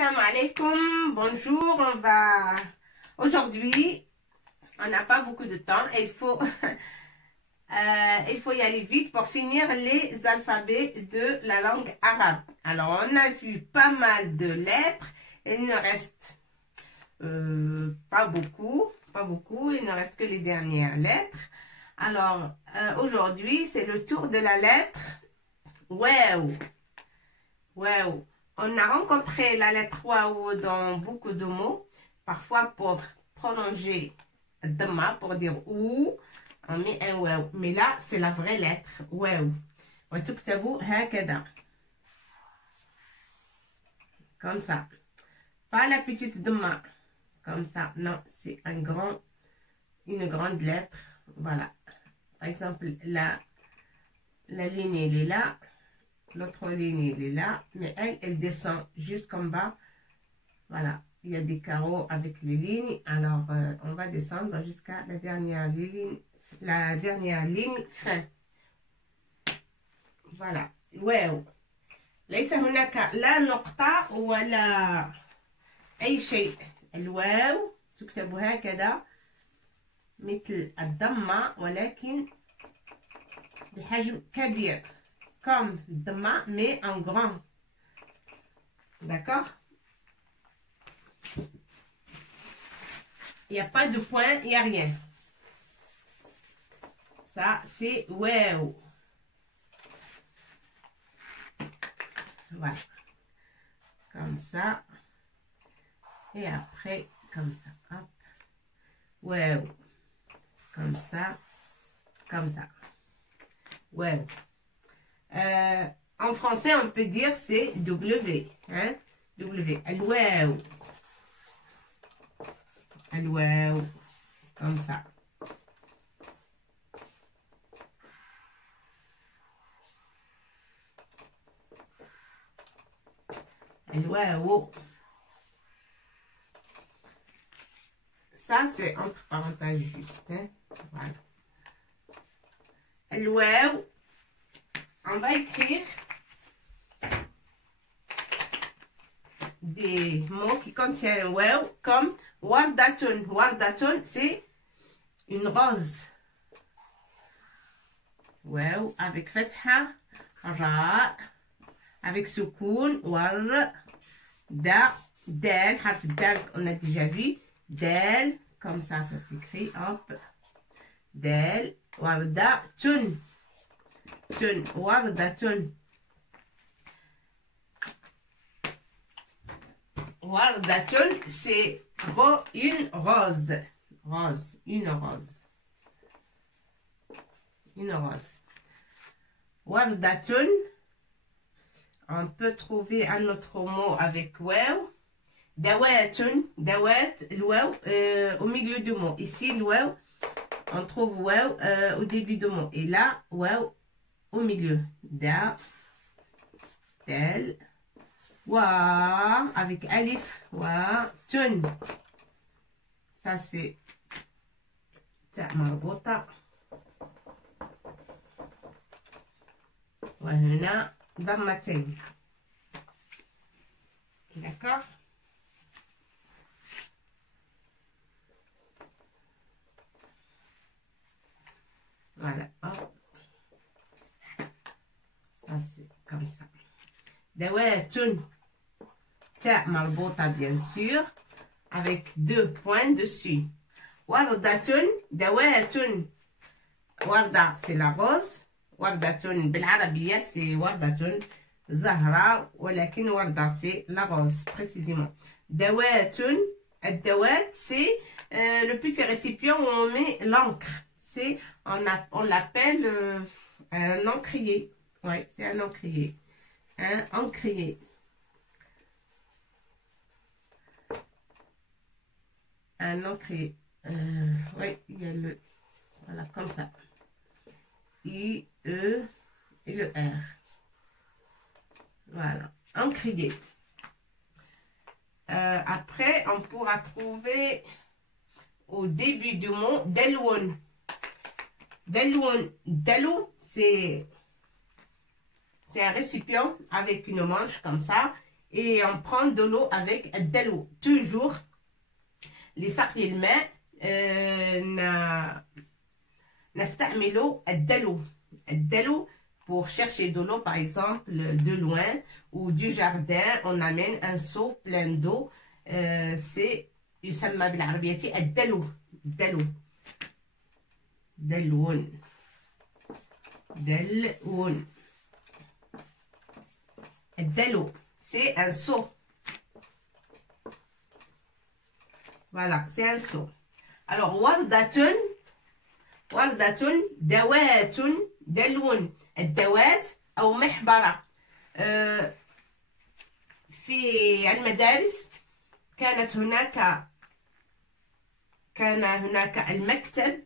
Salam alaikum, bonjour, aujourd'hui, on n'a pas beaucoup de temps et il faut y aller vite pour finir les alphabets de la langue arabe. Alors, on a vu pas mal de lettres, il ne reste pas beaucoup, il ne reste que les dernières lettres. Alors, aujourd'hui, c'est le tour de la lettre Waouh. Waouh. On a rencontré la lettre Waouh dans beaucoup de mots. Parfois, pour prolonger demain, pour dire ou, on met un Waouh. Mais là, c'est la vraie lettre Waouh. Comme ça. Pas la petite demain. Comme ça. Non, c'est une grande lettre. Voilà. Par exemple, la ligne, elle est là. L'autre ligne, elle est là. Mais elle descend jusqu'en bas. Voilà. Il y a des carreaux avec les lignes. Alors, on va descendre jusqu'à la dernière ligne. La dernière ligne fin. Voilà. واو. ليس هناك لا نقطة ولا أي شيء. الواو تكتب هكذا مثل الضمة ولكن بحجم كبير. Comme demain, mais en grand. D'accord? Il n'y a pas de point, il n'y a rien. Ça, c'est wow. Voilà. Comme ça. Et après, comme ça. Hop. Wow. Comme ça. Comme ça. Wow. En français, on peut dire c'est W. Hein? W. Al-waw. Al-waw. Comme ça. Al-waw. Ça, c'est entre parenthèses juste. Hein? Voilà. Al-waw. On va écrire des mots qui contiennent wow, comme wardatun. Wardatun, c'est une rose. Wow, avec fatha, ra, avec soukoun, war, da, dal, harf dal, on a déjà vu, dal, comme ça s'écrit, hop, dal, wardatun. Wardatun. Wardatun, c'est une rose. Une rose. Wardatun, on peut trouver un autre mot avec wow. Dawatun, dawat, l'ouaw au milieu du mot. Ici, l'ouaw, on trouve wow au début du mot. Et là, wow au milieu. Da, tel, wa, avec alif, wa, tun. Ça, c'est ta marbota. وهنا ضمتين. D'accord? Voilà. Hop. Ça, c'est comme ça. Dawatun. Ta marbota, bien sûr. Avec 2 points dessus. Wardatun. Dawatun. Warda, c'est la rose. Wardatun, بالعربية, c'est wardatun. Zahra, ولكن warda, c'est la rose, précisément. Dawatun. Dawat, c'est le petit récipient où on met l'encre. On l'appelle un encrier. Oui, c'est un encrier. Un encrier. Un encrier. Oui, il y a le... Voilà, comme ça. I, E et le R. Voilà, encrier. Après, on pourra trouver au début du mot Delwon. Delwon, Delou, c'est un récipient avec une manche comme ça. et on prend de l'eau avec الدلو. Toujours لسقي الماء نستعمل الدلو pour chercher de l'eau, par exemple, de loin ou du jardin. On amène un seau plein d'eau. C'est يسمى بالعربية الدلو. الدلو, c'est un seau. Voilà, c'est un seau. Alors, وردة دوات دلو. الدوات أو محبرة. في المدارس كان هناك المكتب.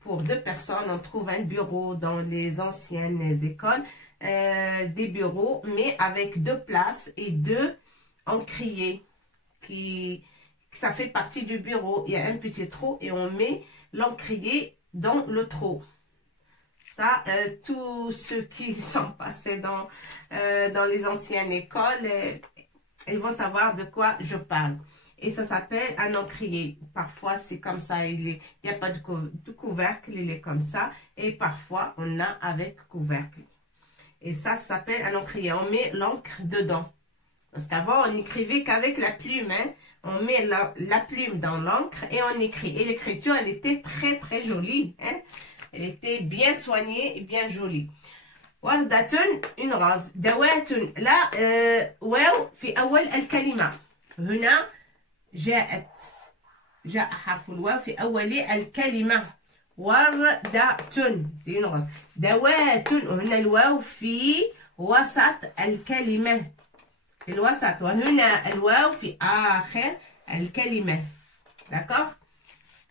Pour 2 personnes, on trouve un bureau dans les anciennes écoles, des bureaux, mais avec 2 places et 2 encriers. Ça fait partie du bureau. Il y a un petit trou et on met l'encrier dans le trou. Ça, tous ceux qui sont passés dans les anciennes écoles, ils vont savoir de quoi je parle. Et ça s'appelle un encrier. Parfois, c'est comme ça. Il n'y a pas de couvercle, il est comme ça. Et parfois, on a avec couvercle. Et ça s'appelle un encrier. On met l'encre dedans. Parce qu'avant, on n'écrivait qu'avec la plume. Hein. On met la plume dans l'encre et on écrit. Et l'écriture, elle était très, très jolie. Hein. Elle était bien soignée et bien jolie. وردة, une rose. دوات, là, واو في أول الكلمة. هنا جاء حرف الواو في أول الكلمة. وردة, c'est une rose. دوات, وهنا الواو في وسط الكلمة. في الوسط. وهنا الواو في آخر الكلمة. D'accord?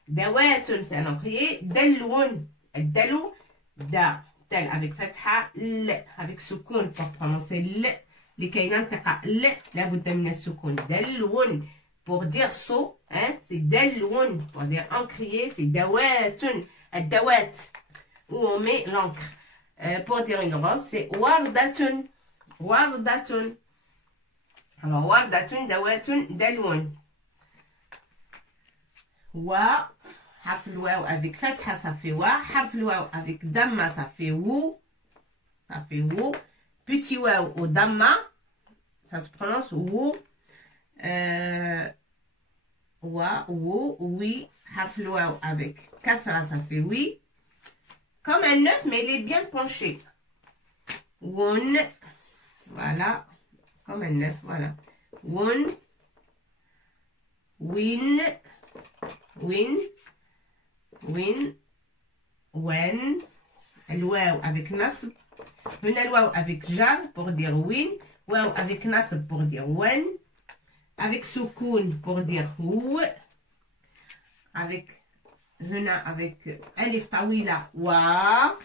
دوات, c'est un encrier. دلو, الدلو, دا, tel avec فتحة, ل avec سكون pour prononcer ل لكي ننطق ل لابد من السكون. دلو pour dire saut, hein, c'est دلو pour dire encrier, c'est دوات, الدوات où on met l'encre. Pour dire une rose, c'est وردة. Alors وردة, دوات, دلو. حرف الواو avec فتحة, ça fait wa. حرف الواو avec damma, ça fait wou. Petit waw au damma, ça se prononce wou. Wa, wou, oui. حرف الواو avec kasra, ça fait oui. Comme un œuf, mais il est bien penché. Woun. Voilà. Comme un œuf, voilà. Woun. Win. Win, when, الواو avec nasb. هنا الواو avec jar pour dire win. واو avec nasb pour dire when. Avec soukoun pour dire wou. Avec هنا avec alif tawila wa.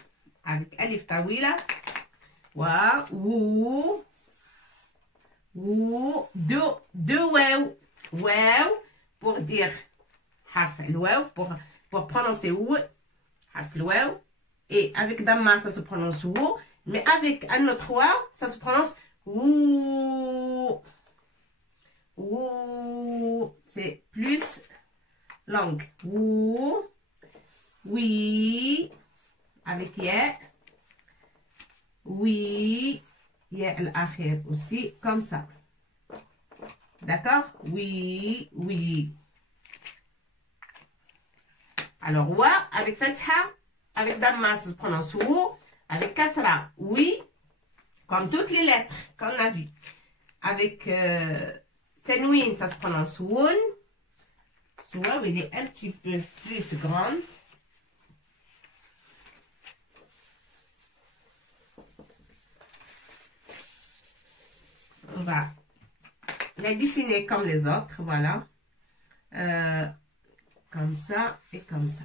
Avec alif tawila wa, wou. Deux waw pour dire حرف الواو pour prononcer ou, حرف الواو. Et avec damma, ça se prononce ou. Mais avec un autre waw, ça se prononce ou. C'est plus langue. Ou. Oui. Avec ya. Oui. Ya l'akhir aussi, comme ça. D'accord? Oui. Alors, wa avec fatha, avec damma, ça se prononce ou. Avec kasra, oui. Comme toutes les lettres qu'on a vues. Avec tanwin, ça se prononce woun. Soit il est un petit peu plus grande. On va la dessiner comme les autres, voilà. Comme ça et comme ça.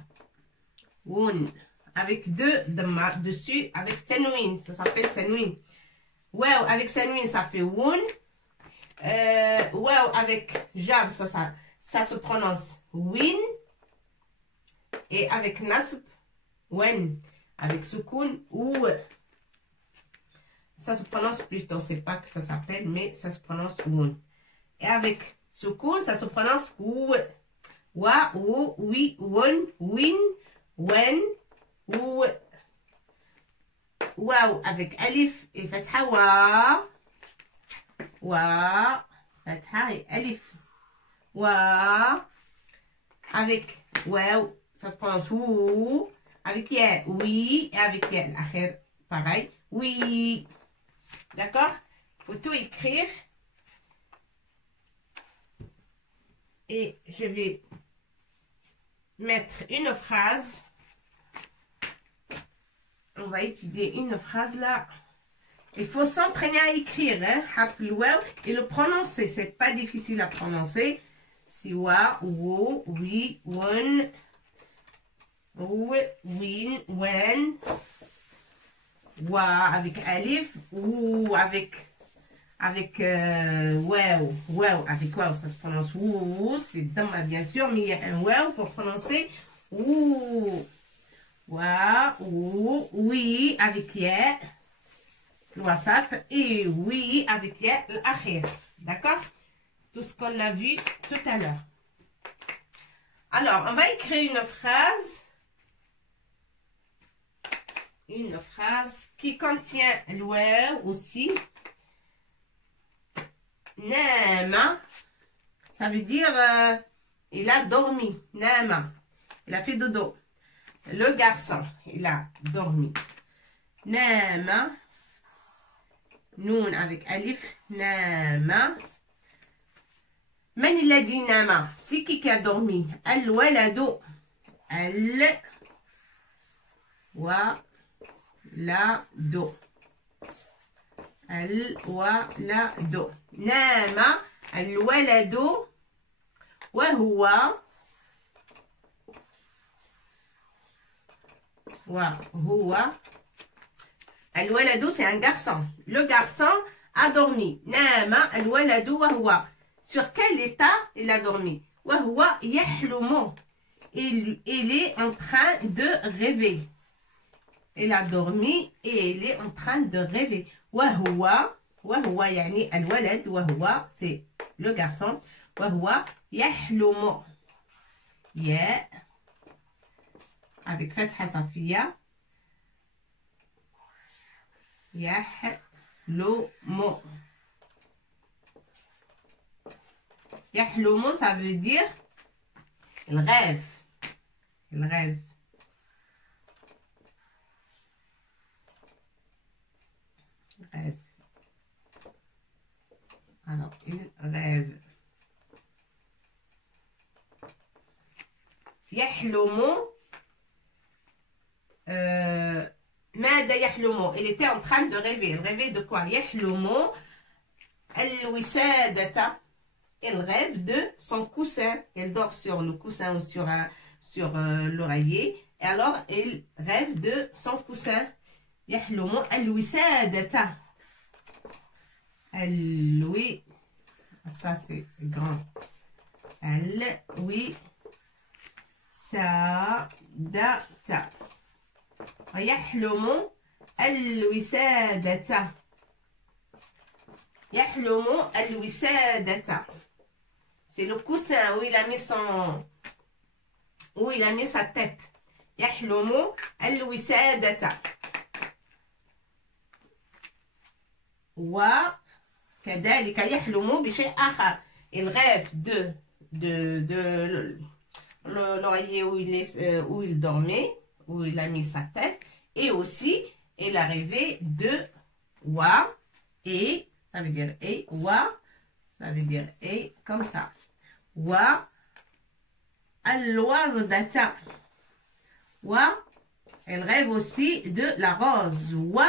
Woun. Avec deux damma dessus, avec tanwin, ça s'appelle tanwin. Waw avec tanwin, ça fait woun. Waw avec jar, ça se prononce win. Et avec nasb, wen. Avec soukoun, ou. Ça se prononce plutôt, c'est pas que ça s'appelle, mais ça se prononce woun. Et avec soukoun, ça se prononce ou. Wa, ou, oui, won, win, wen, ou. Waouh, avec alif et fatha, wa. Wa, fatha et alif. Wa. Avec waouh, ça se prononce ou. Avec ya, oui. Et avec ya, l'akhir, pareil. Oui. D'accord? Il faut tout écrire. Et je vais mettre une phrase. On va étudier une phrase là. Il faut s'entraîner à écrire, hein, harf al-waw, et le prononcer. C'est pas difficile à prononcer. Siwa, wo, oui, won, ou, win, wen, wa avec alif, ou avec wow, wow, avec wow, ça se prononce ou, c'est dama bien sûr, mais il y a un wow pour prononcer ou. Wa, ou, oui, avec ya, l'wasat, et oui, avec ya, l'akhir. D'accord? Tout ce qu'on a vu tout à l'heure. Alors, on va écrire une phrase. Une phrase qui contient l'ouer aussi. Nama, ça veut dire il a dormi. Nama, il a fait dodo. Le garçon, il a dormi. Nama, noun avec alif. Nama. Man il a dit nama. C'est qui a dormi? Al-waladu. Al-waladu. Al-waladu. Nama al-waladu. وهو الولد c'est un garçon. Le garçon a dormi. نام الولد وهو. Sur quel état il a dormi? وهو يحلم. Il est en train de rêver. Il a dormi et il est en train de rêver. وهو يعني الولد وهو c'est le garçon. وهو يحلم. يا avec فتحة صفية. يحلم. يحلم ça veut dire il rêve. Il rêve. Il rêve. Alors, il rêve. يحلم. ماذا يحلم? Il était en train de rêver. Il rêvait de quoi? يحلم الوسادة. Il rêve de son coussin. Il dort sur le coussin ou sur l'oreiller. Et alors, il rêve de son coussin. يحلم الوسادة. Ça c'est grand. الوسادة. ويحلم الوسادة. يحلم الوسادة. C'est le coussin où il a mis sa tête. يحلم الوسادة. وكذلك يحلم بشيء آخر. Il rêve de l'oreiller où il dormait, où il a mis sa tête. Et aussi, il a rêvé de wa, et, ça veut dire et, wa, ça veut dire et, comme ça. Wa, al-wardata. Wa, elle rêve aussi de la rose. Wa,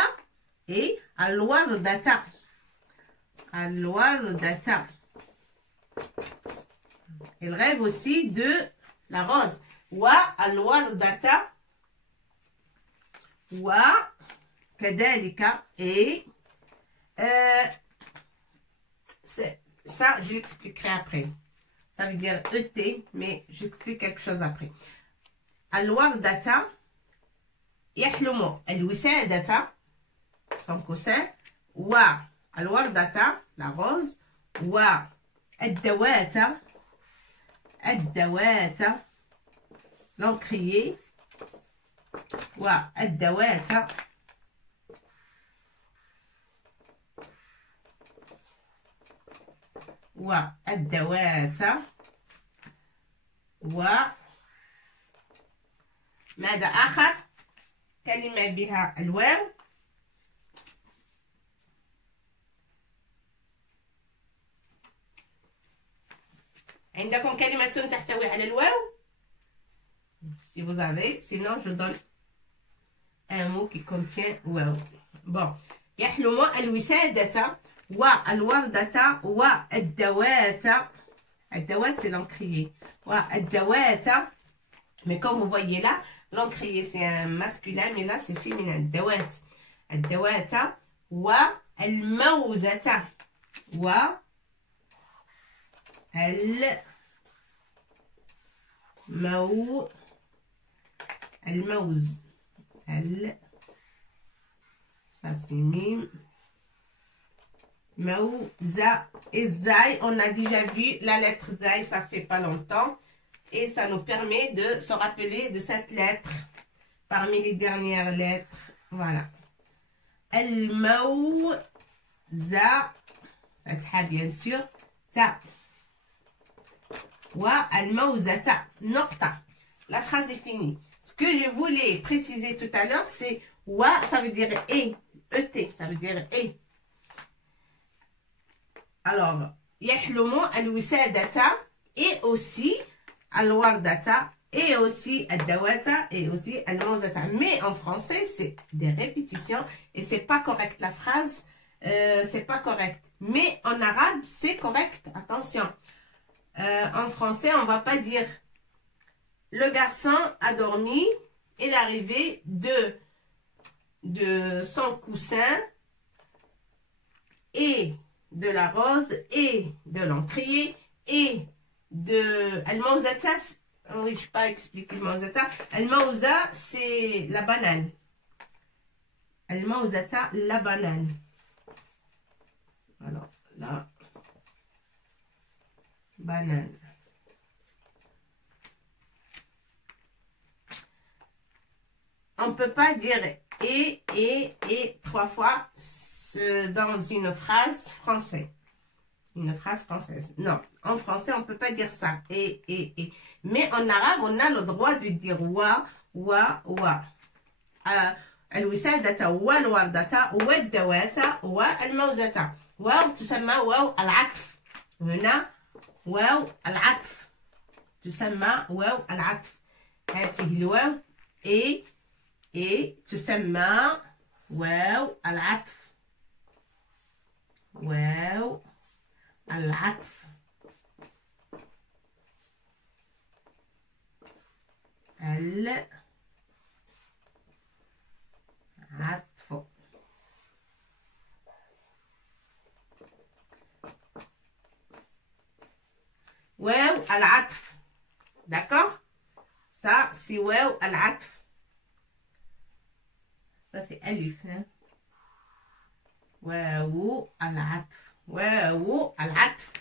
et al-wardata. Al-wardata. Elle rêve aussi de la rose. Wa, al-wardata. Wa, kadalika, et ça, je l'expliquerai après. Ça veut dire ET, mais j'explique quelque chose après. Al-wardata, yahlumu al-wisadata, son coussin, والوردة la rose والدوات l'encrier والدوات ماذا آخر؟ كلمة بها الواو. عندكم كلمة تحتوي على الواو؟ Si vous avez, sinon je donne un mot qui contient واو. Bon. يحلم الوسادة والوردة والدوات. الدوات c'est l'encrier. والدوات. Mais comme vous voyez là, l'encrier c'est un masculin, mais là c'est féminin. الدوات. الدوات والموزة. الموز. Ça c'est mime. Mauza et Zai, on a déjà vu la lettre Zai, ça fait pas longtemps. Et ça nous permet de se rappeler de cette lettre parmi les dernières lettres. Voilà. Al-Mauza, fatha bien sûr, ta. Wa al-Mauzata, nokta. La phrase est finie. Ce que je voulais préciser tout à l'heure, c'est wa, ça veut dire et. Et, ça veut dire et. Alors, يحلم الوسادة et aussi الوردة et aussi الدوات et aussi الموزة. Mais en français, c'est des répétitions et c'est pas correct. La phrase, c'est pas correct. Mais en arabe, c'est correct. Attention. En français, on va pas dire le garçon a dormi et l'arrivée de son coussin et de la rose et de l'encrier et de Al-Mauzata. Oui, je ne vais pas expliquer Al-Mauzata. Al-Mauza, c'est la banane. Al-Mauzata, la banane. Alors, là, banane. On ne peut pas dire et trois fois dans une phrase française. Une phrase française. Non, en français, on ne peut pas dire ça. Et. Mais en arabe, on a le droit de dire wa. الوسادة والوردة والدوات والموزة. واو تسمى واو العطف. هنا واو العطف تسمى واو العطف. هذه الواو تسمى واو العطف. واو العطف. العطف. واو العطف. D'accord? Ça, c'est واو العطف. Ça, c'est alif. Hein? واو العطف. واو العطف.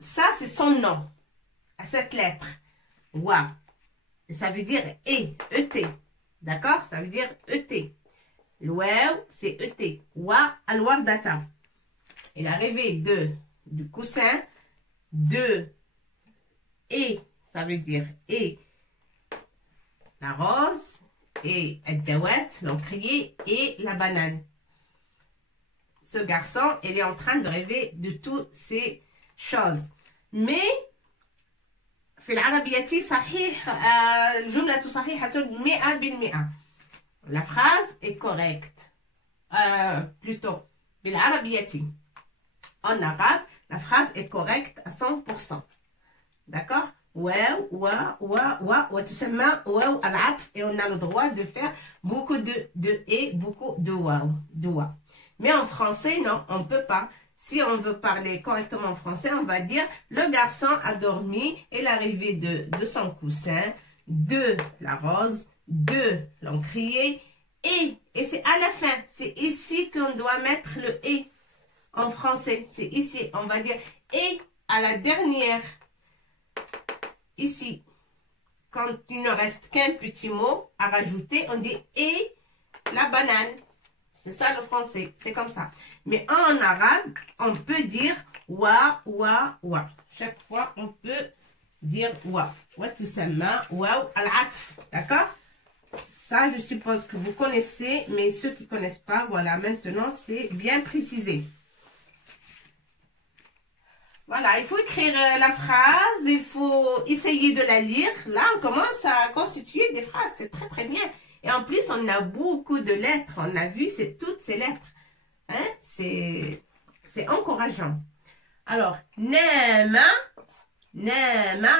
Ça, c'est son nom. À cette lettre. Wa. Ça veut dire et. E-T. D'accord? Ça veut dire E-T. Le waw, c'est E-T. Wa al-wardata. Et l'arrivée du coussin. De. Et. Ça veut dire et. La rose. Et al-dawat, l'encrier. Et la banane. Ce garçon, il est en train de rêver de toutes ces choses. Mais في العربية صحيح الجملة صحيحة 100%. La phrase est correcte. Plutôt بالعربية. En arabe, la phrase est correcte à 100%. D'accord? وتسمى واو العطف. Et on a le droit de faire beaucoup de et, beaucoup de waouh. Mais en français, non, on ne peut pas. Si on veut parler correctement en français, on va dire le garçon a dormi et l'arrivée de son coussin, de la rose, de l'encrier et c'est à la fin. C'est ici qu'on doit mettre le et en français. C'est ici, on va dire et à la dernière. Ici, quand il ne reste qu'un petit mot à rajouter, on dit et la banane. C'est ça le français, c'est comme ça. Mais en arabe, on peut dire wa, wa, wa. Chaque fois, on peut dire wa. Wa tout simplement, wa al-atf. D'accord? Ça, je suppose que vous connaissez, mais ceux qui ne connaissent pas, voilà, maintenant, c'est bien précisé. Voilà, il faut écrire la phrase, il faut essayer de la lire. Là, on commence à constituer des phrases, c'est très très bien. Et en plus, on a beaucoup de lettres, on a vu toutes ces lettres. Hein? C'est encourageant. Alors, Nama,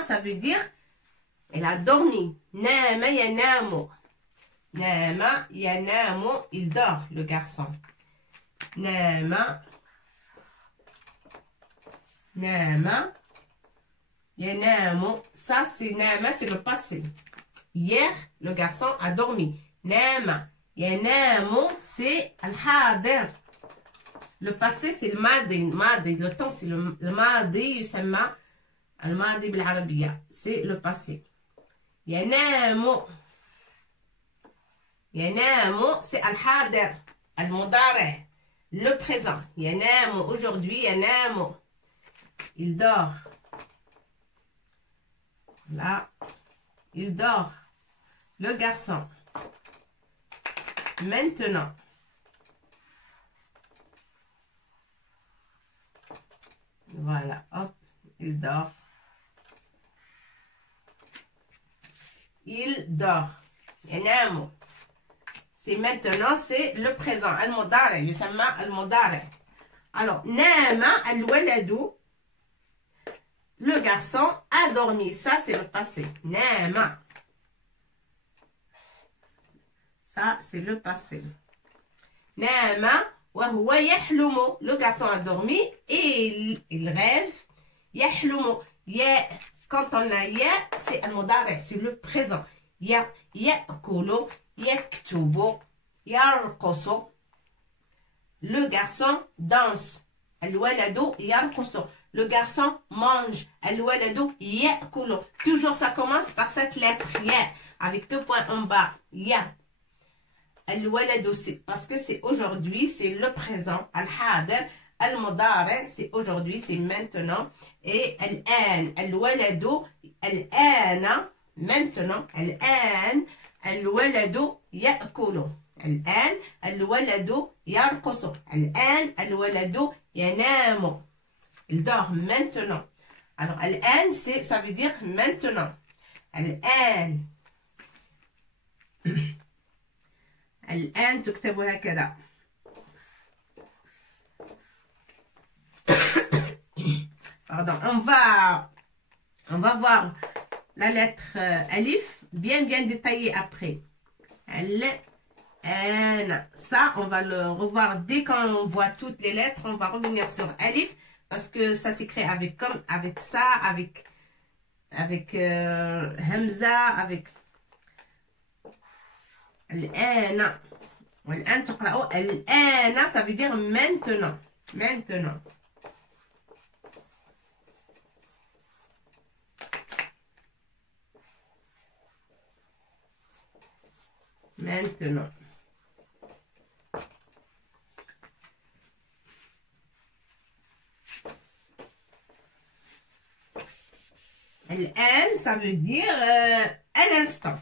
ça veut dire, elle a dormi. Nama yanamu. Nama yanamu, il dort, le garçon. Nama yanamu. Ça, c'est Nama, c'est le passé. Hier, le garçon a dormi. Nama yanamu, c'est al-hadir. Le passé, c'est le madi. Le temps, c'est le madi, yusamma al-madi bil-arabiyya. C'est le passé. Yanamu, c'est al-hadir. Al-mudari. Le présent. Yanamu, aujourd'hui, yanamu. Il dort. Là, il dort. Le garçon. Maintenant. Voilà, hop, il dort. Il dort. Yanamu. C'est maintenant, c'est le présent. Al-mudari, yusamma al-mudari. Alors, nama al-waladu. Le garçon a dormi. Ça, c'est le passé. Nama. Ça, c'est le passé. Nama wa huwa yahlumu. Le garçon a dormi et il rêve. Yahlumu. Ya. Quand on a ya, c'est al-mudari, c'est le présent. Ya, yakulu, yaktubu, yarqusu. Le garçon danse. Al-waladu yarqusu. Le garçon mange. Al-waladu yakulu. Toujours ça commence par cette lettre ya avec 2 points en bas. Ya. Al-waladu, parce que c'est aujourd'hui, c'est le présent. Al-hadir, al-mudari, c'est aujourd'hui, c'est maintenant. Et al-an, al-waladu, al-ana, maintenant. Al-an, al-waladu yakulu. Al-an, al-waladu yarqusu. Al-an, al-waladu yanamu. Il dort maintenant. Alors, al-an, ça veut dire maintenant. Al-an. الآن تكتب هكذا. Pardon, on va voir la lettre alif bien détaillée après. Ça, on va le revoir dès qu'on voit toutes les lettres. On va revenir sur alif parce que ça s'écrit avec ça, avec hamza, avec الآن. والآن تقرأوا الآن, ça veut dire maintenant. Maintenant. Maintenant. الآن, ça veut dire à l'instant.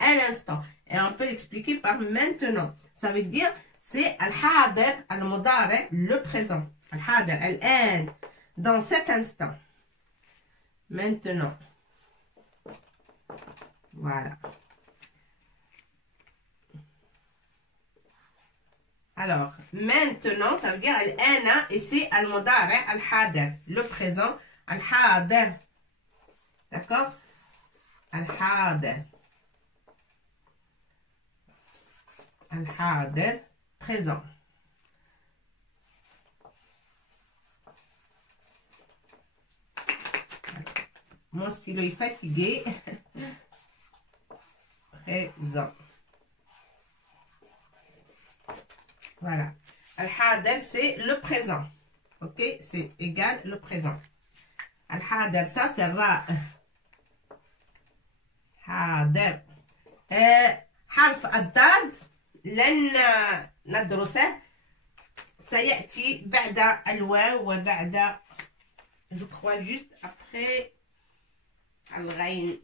À l'instant. Et on peut l'expliquer par maintenant. Ça veut dire, c'est al-hadir, al-mudari, le présent. Al-hadir, al-an, dans cet instant. Maintenant. Voilà. Alors, maintenant, ça veut dire al-ana, et c'est al-mudari, al-hadir, le présent. Al-hadir. D'accord? Al-hadir. Al-hadir, présent. Mon stylo est fatigué. Présent. Voilà. Al-Hader, c'est le présent. Ok, c'est égal le présent. Al-Hader, ça c'est Ra. Hader. حرف الضاد لن ندرسه سيأتي بعد الواو وبعد je crois juste après الغين.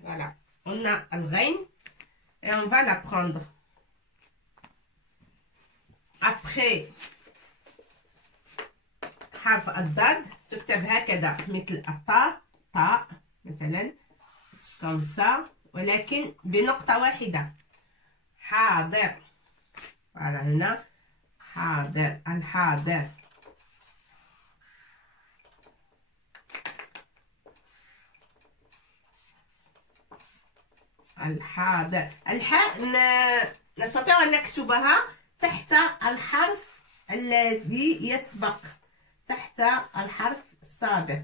Voilà, on a الغين et on va l'apprendre. Après حرف الضاد تكتب هكذا مثل الطاء طاء مثلا comme ça ولكن بنقطة واحدة. حاضر. voilà هنا حاضر. الحاضر. الحاضر. الحاء نستطيع أن نكتبها تحت الحرف الذي يسبق، تحت الحرف السابق.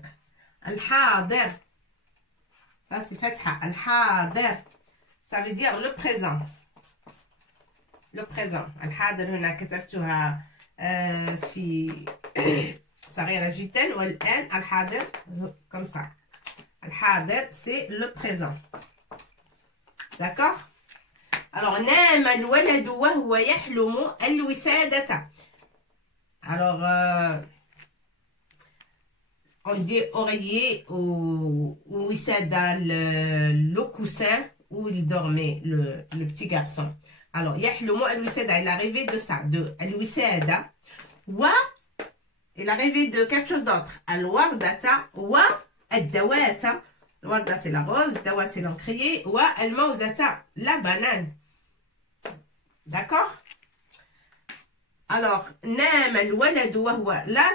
الحاضر ça c'est فتحة. الحاضر ça veut dire le présent. le présent. الحاضر هنا كتبتها في صغيرة جدا والآن الحاضر comme ça. الحاضر c'est le présent. d'accord. alors نام الولد وهو يحلم الوسادة. alors on dit oreiller ou wissada, le coussin où il dormait, le petit garçon. Alors, yahlumu al-wissada, il est arrivé de ça, de al-wissada. Wa, il est arrivé de quelque chose d'autre. Al-wardata, wa, al-dawata. Al-warda, c'est la rose, al-dawata, c'est l'encrier. Wa, al-mawzata, la banane. D'accord? Alors, nam al-waladu wa huwa. Là,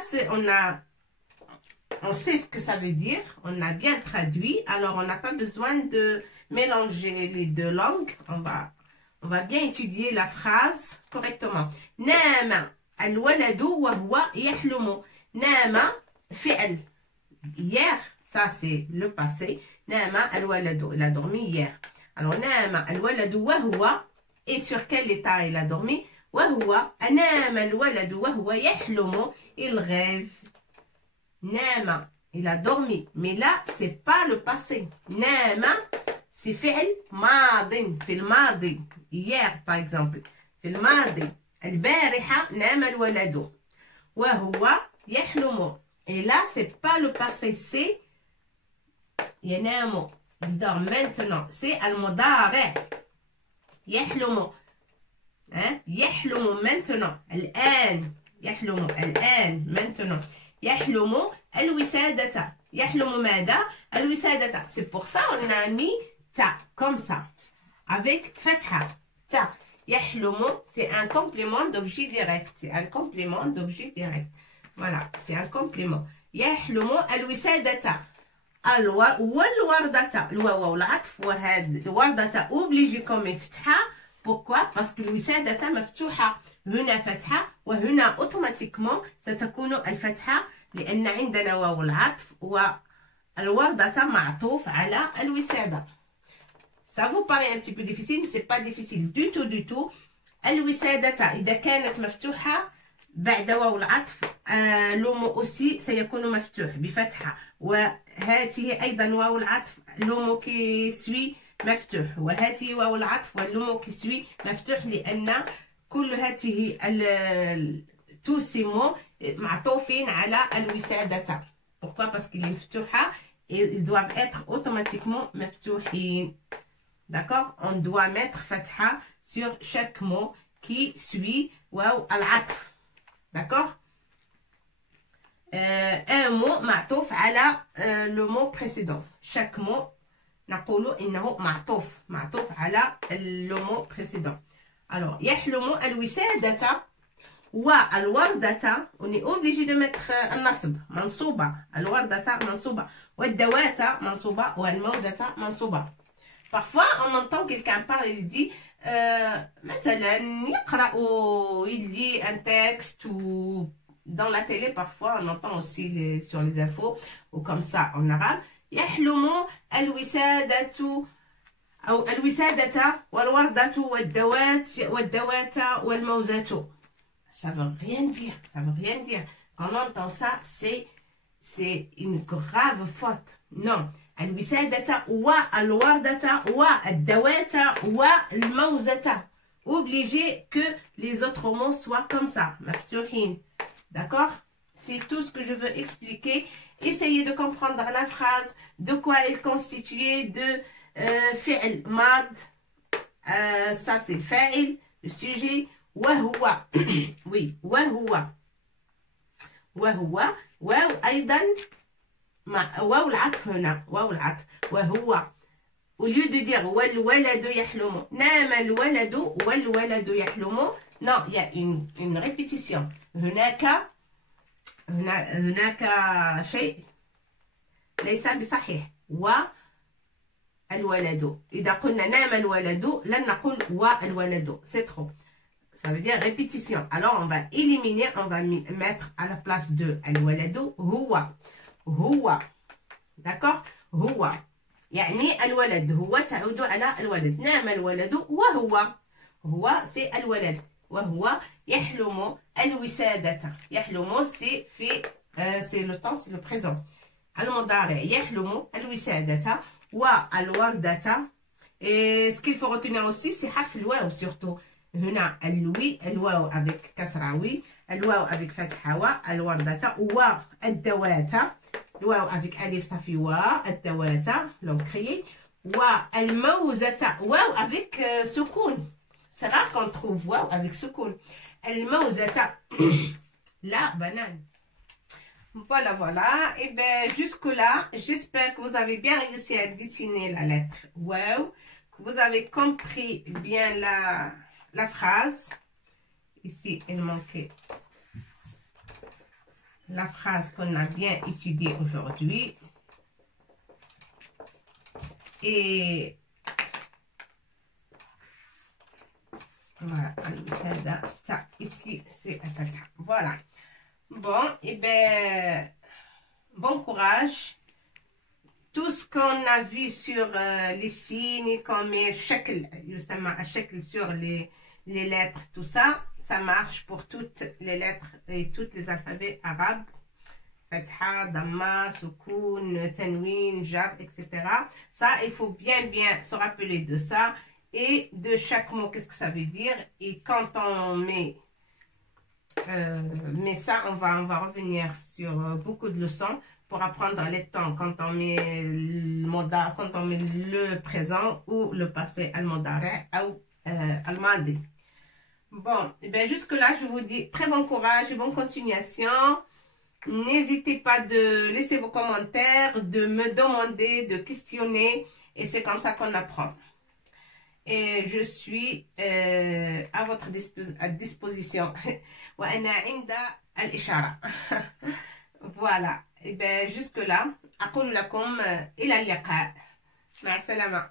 on sait ce que ça veut dire, on a bien traduit, alors on n'a pas besoin de mélanger les deux langues, on va bien étudier la phrase correctement. Nama al-waladu wa huwa yahlumu. Nama fi'l. Hier, ça c'est le passé. Nama al-waladu, il a dormi hier. Alors nama al-waladu wa huwa, et sur quel état il a dormi? Wa huwa, nama al-waladu wa huwa yahlumu, il rêve. Nama, il a dormi. Mais là, c'est pas le passé. Nama, c'est fi'l madin. Fil madi. Hier, par exemple. Fil madi. البارحة نام الولد. وهو يحلم. Et là, c'est pas le passé. C'est ينام. Il dort maintenant. C'est المضارع. يحلم. Hein? يحلم maintenant. الآن. يحلم. الآن. Maintenant. يحلم الوسادة. يحلم ماذا؟ الوسادة. C'est pour ça on a mis ta comme ça. Avec fatha. Ta. يحلم, c'est un complément d'objet direct. C'est un complément d'objet direct. Voilà, c'est un complément. يحلم الوسادة. والوردة. الواو والعطف وهاد الوردة obligé comme فتحة. Pourquoi? Parce que الوسادة مفتوحة. هنا فتحة وهنا اوتوماتيكمون ستكون الفتحة لأن عندنا واو العطف والوردة معطوف على الوسادة. Ça vous paraît un petit peu difficile, mais c'est pas difficile du tout du tout. الوسادة إذا كانت مفتوحة بعد واو العطف لومو aussi سيكون مفتوح بفتحة، وهاته أيضا واو العطف لومو كي سوي مفتوح، وهاته واو العطف واللومو كي سوي مفتوح لأن كل هذه tous ces mots معطوفين على الوسادة. Pourquoi? Parce qu'il est مفتوحة et ils doivent être automatiquement مفتوحين. D'accord? On doit mettre fatha sur chaque mot qui suit واو العطف. D'accord? Un mot معطوف على le mot précédent. Chaque mot نقول إنه معطوف على le mot précédent. Alors, يحلم الوسادة والوردة. On est obligé de mettre النصب منصوبة. الوردة منصوبة والدوات منصوبة والموزة منصوبة. Parfois, on entend quelqu'un parler, il dit مثلا يقرأ ou il lit un texte ou dans la télé, parfois on entend aussi sur les infos ou comme ça en arabe. يحلم الوسادة أو الوسادة والوردة والدوات والموزة. Ça veut rien dire, ça veut rien dire. Quand on entend ça, c'est une grave faute. Non. الوسادة والوردة والدوات والموزة. Obligé que les autres mots soient comme ça. مفتوحين. D'accord? C'est tout ce que je veux expliquer. Essayez de comprendre la phrase, de quoi elle est constituée, de fi'l mad. Ça c'est le fa'il, le sujet. وهو. Oui, وهو. وهو. واو أيضا واو العطف هنا. واو العطف. وهو. Au lieu de dire والولد يحلم, نام الولد والولد يحلم. Non, il y a une répétition. هناك شيء ليس بصحيح. والولد. إذا قلنا نام الولد لن نقول والولد. C'est trop. Ça veut dire répétition. Alors on va éliminer, on va mettre à la place de الولد هو. هو. D'accord? هو. يعني الولد. هو تعود على الولد. نام الولد وهو. هو c'est الولد. وهو يحلم الوسادة. يحلم c'est le temps, c'est le présent. المضارع يحلم الوسادة والوردة. Et ce qu'il faut retenir aussi, c'est حرف الواو surtout. هنا الواو avec كسرة وي. الواو avec فتحة و. الوردة والدوات. الواو avec ألف صافي و. الدوات l'ont créé. والموزة. واو avec سكون. C'est rare qu'on trouve واو avec سكون. الموزة. La banane. Voilà, voilà. Et bien, jusque-là, j'espère que vous avez bien réussi à dessiner la lettre wow, que vous avez compris bien la phrase. Ici, il manquait la phrase qu'on a bien étudiée aujourd'hui. Et voilà, ça, ici, c'est un fatha. Voilà. Bon, et bien, bon courage. Tout ce qu'on a vu sur les signes, comme shakl, sur les lettres, tout ça, ça marche pour toutes les lettres et tous les alphabets arabes. Fatha, Damma, Soukoun, Tanwin, Jar, etc. Ça, il faut bien se rappeler de ça et de chaque mot, qu'est-ce que ça veut dire. Et quand on met ça, on va revenir sur beaucoup de leçons pour apprendre les temps quand on met le présent ou le passé al-modari ou al-madi. Bon, et bien jusque là je vous dis très bon courage et bonne continuation. N'hésitez pas de laisser vos commentaires, de me demander, de questionner, et c'est comme ça qu'on apprend. Et je suis à votre disposition. Voilà. Et bien jusque là, أقول لكم إلى اللقاء. مع السلامة.